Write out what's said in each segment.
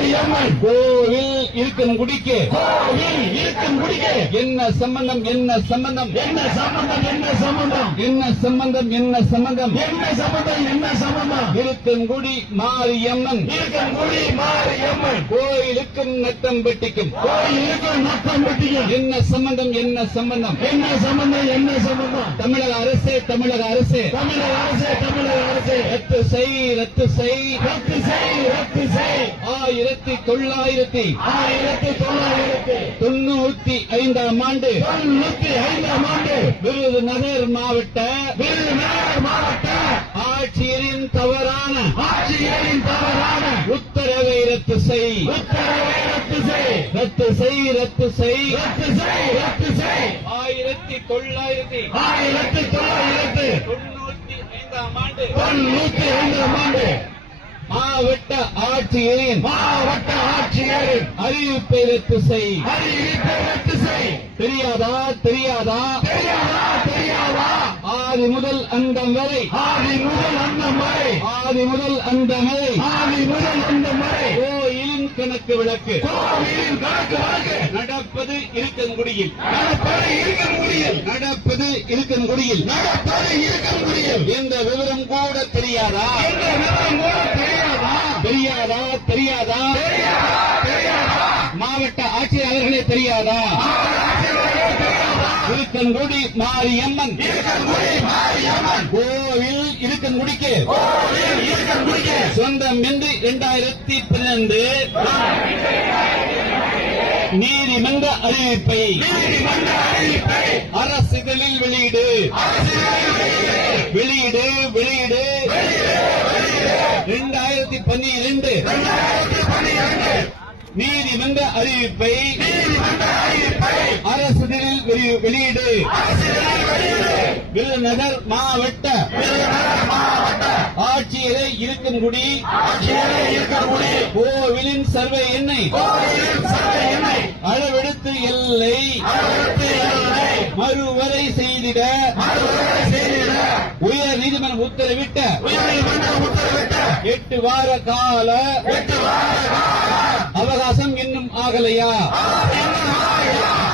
மாரியம்மன் கோவில் இருக்கும் குடிக்கு கோவில் இருக்கும் குடிக்கு என்ன சம்பந்தம் என்ன சம்பந்தம் என்ன சம்பந்தம் என்ன சம்பந்தம் என்ன சம்பந்தம் என்ன சம்பந்தம் என்ன சம்பந்தம் என்ன சம்பந்தம் இருக்கும் குடி மாரியம்மன் இருக்கும் குடி மாரியம்மன் கோயிலுக்கும் நத்தம்பட்டிக்கும் கோயிலுக்கும் நத்தம்பட்டிக்கும் என்ன சம்பந்தம் என்ன சம்பந்தம் என்ன சம்பந்தம் என்ன சம்பந்தம் தமிழக அரசே தமிழக அரசே தமிழக அரசே தமிழக அரசே ரத்து செய் ரத்து செய் ரத்து செய் ரத்து செய் 1995 ஆண்டு 95ஆம் ஆண்டு விருதுநகர் மாவட்ட ஆட்சியரின் தவறான உத்தரவை ரத்து செய் ரத்து செய் ரத்து செய் ரத்து செய் ரத்து செய் 1995ஆம் ஆண்டு மாவட்ட ஆட்சியரின் அறிவிப்பை ரத்து செய் தெரியாதா தெரியாதா ஆதி முதல் அந்தம் வரை கோயிலின் கணக்கு விளக்கு நடப்பது இருக்கங்குடியில் எந்த விவரம் கூட தெரியாதா மாவட்ட ஆட்சியர் அவர்களே தெரியாதா இருக்கங்குடி மாரியம்மன் கோவில் இருக்கங்குடிக்கு சொந்தம் என்று 2012 நீதிமன்ற அறிவிப்பை அரசிதழில் வெளியீடு 2012 நீதிமன்ற அறிவிப்பை அரசிதழில் வெளியீடு விருதுநகர் மாவட்ட ஆட்சியரை இருக்கங்குடி கோவிலின் சர்வே எண்ணை அளவெடுத்து எல்லை மறுவரை செய்திட உயர் நீதிமன்றம் உத்தரவிட்ட 8 வார கால அவகாசம் இன்னும் ஆகலையா?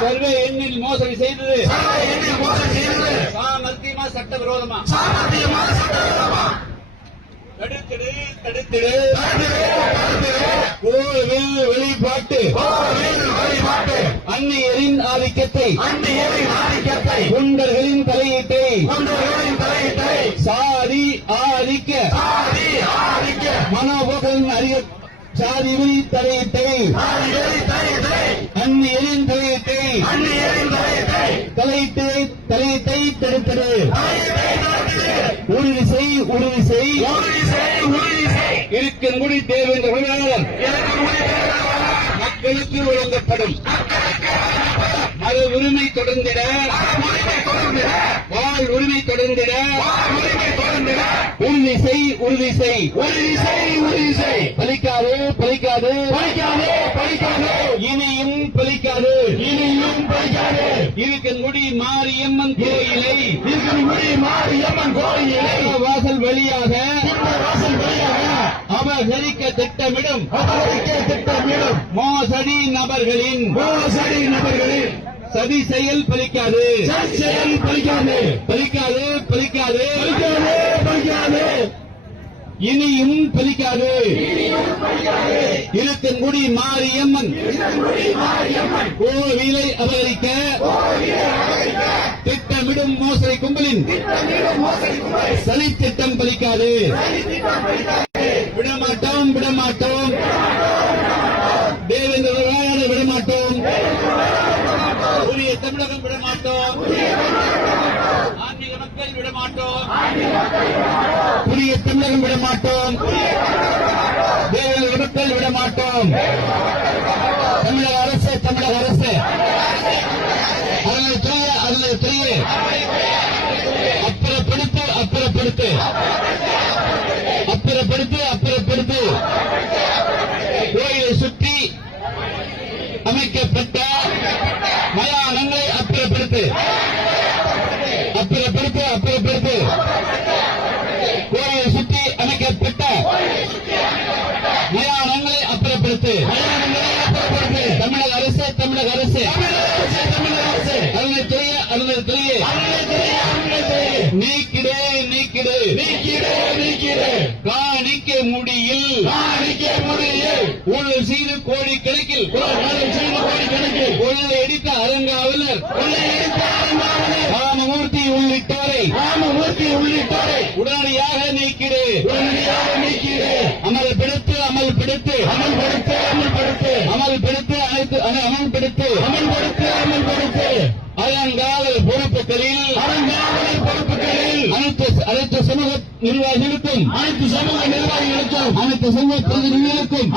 சர்வே எண்ணில் மோசடி செய்தது சாமர்த்தியமா சட்டவிரோதமா? தடுத்திடு கோவில் வழிபாட்டு அந்நியரின் ஆதிக்கத்தை குண்டர்களின் தலையீட்டை சாதி ஆதிக்க மனோபோக்களின் அறிய சாதி வழி தலையீட்டை அந்நியரின் தலையீட்டை தடுத்திடு உறுதி செய் இருக்கங்குடி தேவேந்திர உரிமையாளர் மக்களுக்கு வழங்கப்படும் மத உரிமை தொடர்ந்திட வாழ் உரிமை தொடர்ந்திட உறுதி செய் பலிக்காது இனியும் பலிக்காது இருக்கங்குடி மாரியம்மன் கோயிலை வாசல் வழியாக அபகரிக்க திட்டமிடும் மோசடி நபர்களின் சதி செயல் பலிக்காது இனியும் பலிக்காது இருக்கங்குடி மாரியம்மன் கோவிலை அபகரிக்க திட்டமிடும் மோசடி கும்பலின் சதி திட்டம் பலிக்காது. விடமாட்டோம் தேவேந்திர விடமாட்டோம் உரிய தமிழகம் விடமாட்டோம் ஆன்மீக மக்கள் விடமாட்டோம் புதிய தமிழகம் விடமாட்டோம் தேவேந்திர மக்கள் விடமாட்டோம். தமிழக அரசு அதனை செய்ய அப்புறப்படுத்து கோயிலை சுற்றி அமைக்கப்பட்ட மயானங்களை அப்புறப்படுத்து கோயிலை சுற்றி அமைக்கப்பட்ட மயானங்களை அப்புறப்படுத்து புறப்படுத்து. தமிழக அரசு தமிழக அரசு அருமைத்துறையே நீக்கிடு காணிக்க முடியில் ஊழல் செய்து கோடி கணக்கில் கொள்ளையடித்த அறங்காவலர் ராமமூர்த்தி உள்ளிட்டோரை உடனடியாக நீக்கிடு. அமல்படுத்து அறங்காவல் பொறுப்புகளில் அனைத்து சமூக நிர்வாகிகளுக்கும் அனைத்து சமூக பிரதிநிதிகளுக்கும்